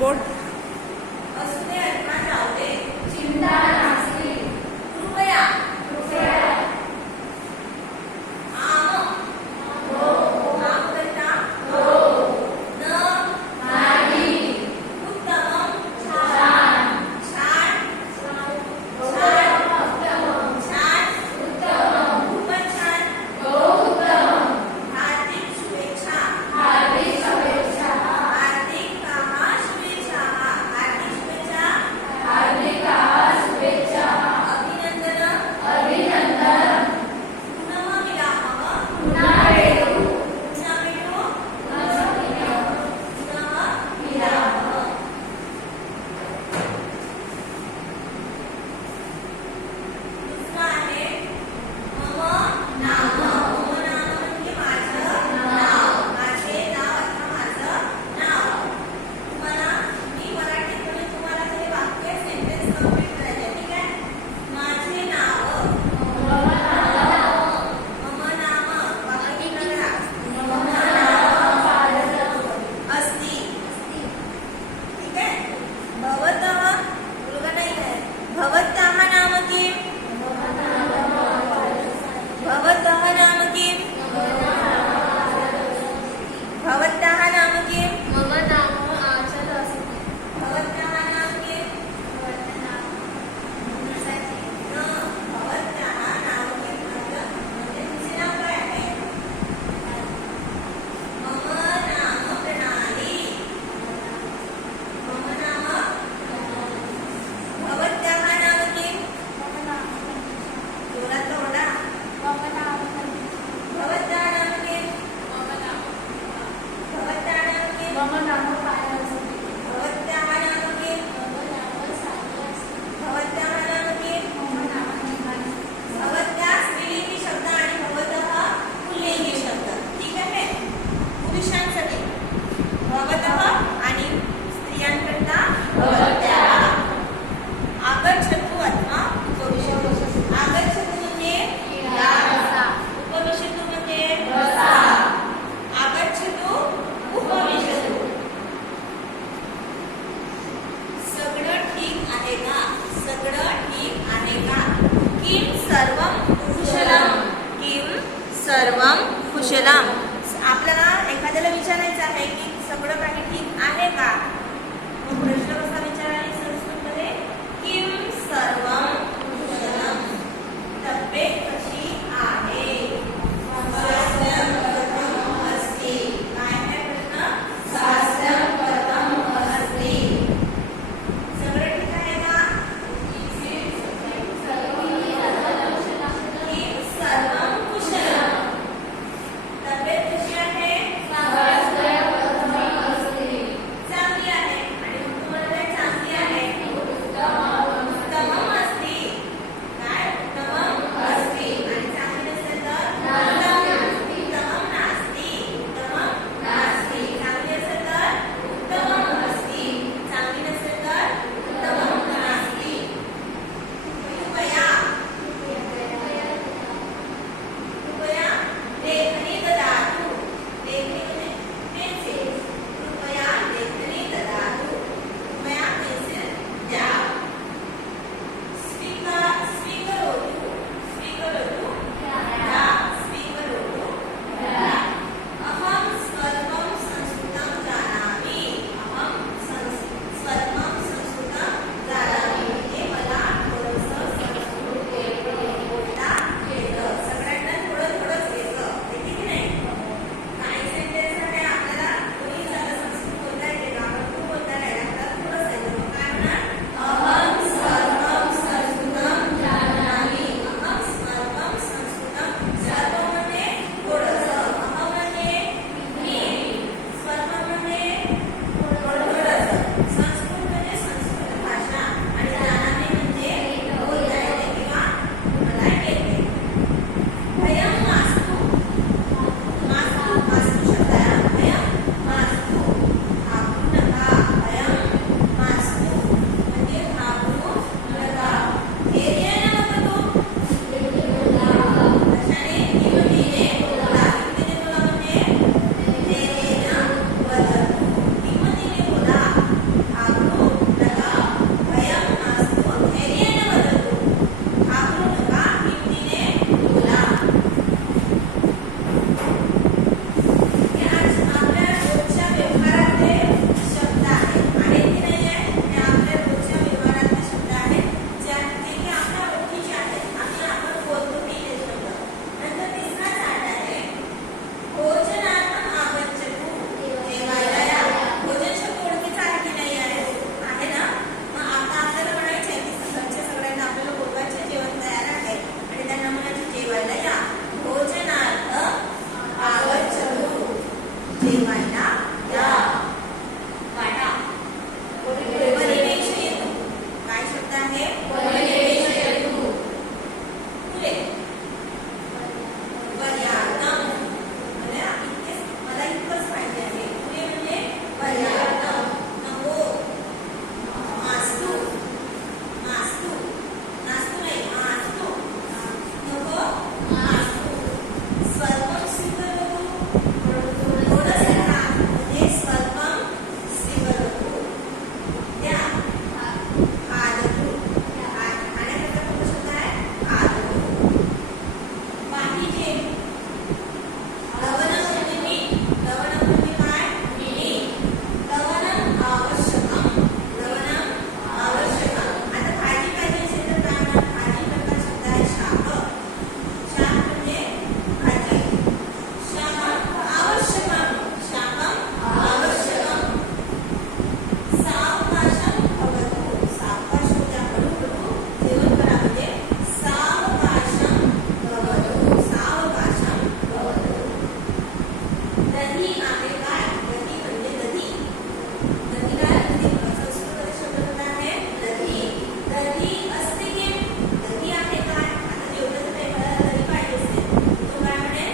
दाखव